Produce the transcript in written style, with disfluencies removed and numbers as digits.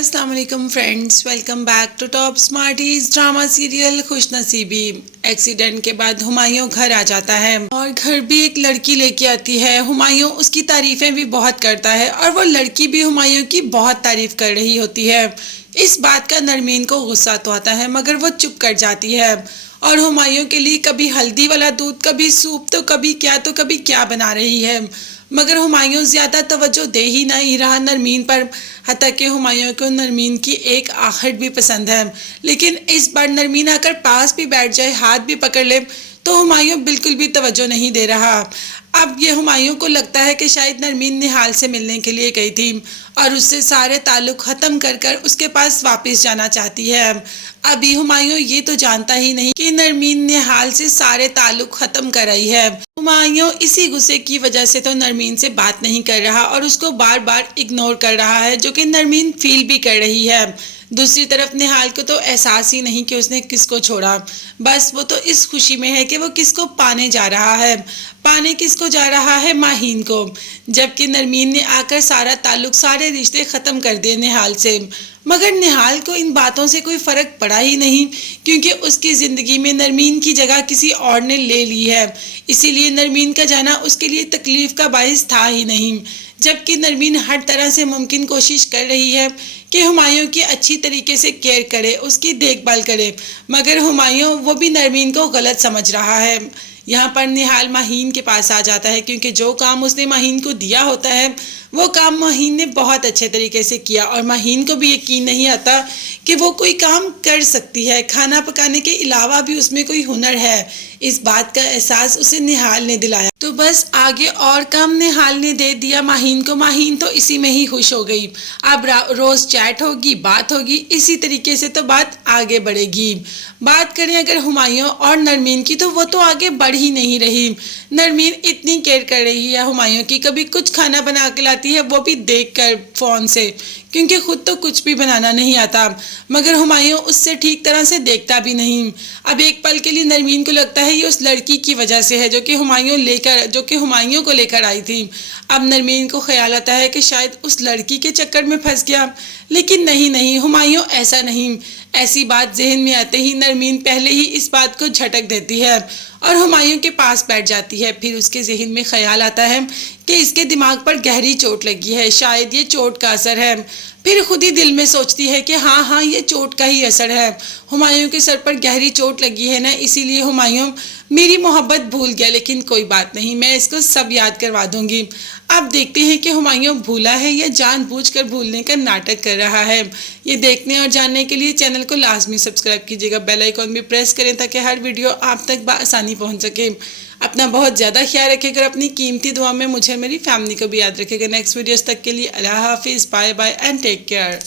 अस्सलाम वालेकुम friends, welcome back to Top Smarties drama serial Khush Naseebi. Accident के बाद हुमायूं घर आ जाता है और घर भी एक लड़की लेके आती है। हुमायूं उसकी तारीफें भी बहुत करता है और वो लड़की भी हुमायूं की बहुत तारीफ कर रही होती है। इस बात का नरमीन को गुस्सा तो आता है मगर वो चुप कर जाती है और हुमायूं के लिए कभी हल्दी वाला दूध, कभी सूप, तो कभी क्या बना रही है। मगर हुमायूं ज़्यादा तवज्जो दे ही नहीं रहा नरमीन पर। हत्ता कि हुमायूं को नरमीन की एक आहट भी पसंद है, लेकिन इस बार नरमीन आकर पास भी बैठ जाए, हाथ भी पकड़ ले, तो हुमायूं बिल्कुल भी तवज्जो नहीं दे रहा। अब ये हुमायूं को लगता है कि शायद नरमीन निहाल से मिलने के लिए गई थी और उससे सारे ताल्लुक ख़त्म कर कर उसके पास वापस जाना चाहती है। अभी हुमायूं ये तो जानता ही नहीं कि नरमीन निहाल से सारे ताल्लुक ख़त्म कर रही है। हुमायूं इसी गुस्से की वजह से तो नरमीन से बात नहीं कर रहा और उसको बार बार इग्नोर कर रहा है, जो कि नरमीन फील भी कर रही है। दूसरी तरफ निहाल को तो एहसास ही नहीं कि उसने किसको छोड़ा, बस वो तो इस खुशी में है कि वो किसको पाने जा रहा है। पाने किसको जा रहा है? माहीन को। जबकि नरमीन ने आकर सारा ताल्लुक, सारे रिश्ते ख़त्म कर दिए निहाल से। मगर निहाल को इन बातों से कोई फ़र्क पड़ा ही नहीं, क्योंकि उसकी ज़िंदगी में नरमीन की जगह किसी और ने ले ली है। इसीलिए नरमीन का जाना उसके लिए तकलीफ़ का बाइस था ही नहीं। जबकि नरमीन हर तरह से मुमकिन कोशिश कर रही है कि हुमायूं की अच्छी तरीके से केयर करे, उसकी देखभाल करे, मगर हुमायूं वो भी नरमीन को गलत समझ रहा है। यहाँ पर निहाल माहीन के पास आ जाता है, क्योंकि जो काम उसने माहीन को दिया होता है वो काम माहीन ने बहुत अच्छे तरीके से किया और माहीन को भी यकीन नहीं आता कि वो कोई काम कर सकती है। खाना पकाने के अलावा भी उसमें कोई हुनर है, इस बात का एहसास उसे निहाल ने दिलाया। तो बस आगे और काम निहाल ने दे दिया माहीन को। माहीन तो इसी में ही खुश हो गई। अब रोज़ चैट होगी, बात होगी, इसी तरीके से तो बात आगे बढ़ेगी। बात करें अगर हुमायूं और नरमीन की, तो वो तो आगे बढ़ ही नहीं रही। नरमीन इतनी केयर कर रही है हुमायूं की, कभी कुछ खाना बना के लाती है, वो भी देख कर फ़ोन से, क्योंकि खुद तो कुछ भी बनाना नहीं आता, मगर हुमायूं उससे ठीक तरह से देखता भी नहीं। अब एक पल के लिए नरमीन को लगता है ये उस लड़की की वजह से है जो कि हुमायूं को लेकर आई थी। अब नरमीन को ख्याल आता है कि शायद उस लड़की के चक्कर में फंस गया, लेकिन नहीं, हुमायूं ऐसा नहीं। ऐसी बात जहन में आते ही नरमीन पहले ही इस बात को झटक देती है और हुमायूं के पास बैठ जाती है। फिर उसके जहन में ख्याल आता है कि इसके दिमाग पर गहरी चोट लगी है, शायद ये चोट का असर है। फिर खुद ही दिल में सोचती है कि हाँ, ये चोट का ही असर है। हुमायूं के सर पर गहरी चोट लगी है ना, इसीलिए हुमायूं मेरी मोहब्बत भूल गया, लेकिन कोई बात नहीं, मैं इसको सब याद करवा दूंगी। अब देखते हैं कि हुमायूं भूला है या जानबूझकर भूलने का नाटक कर रहा है। ये देखने और जानने के लिए चैनल को लाजमी सब्सक्राइब कीजिएगा, बेल आइकॉन भी प्रेस करें ताकि हर वीडियो आप तक बआसानी पहुंच सके। अपना बहुत ज़्यादा ख्याल रखिएगा, अपनी कीमती दुआ में मुझे, मेरी फैमिली को भी याद रखिएगा। नेक्स्ट वीडियोस तक के लिए अल्लाह हाफिज़, bye bye and take care.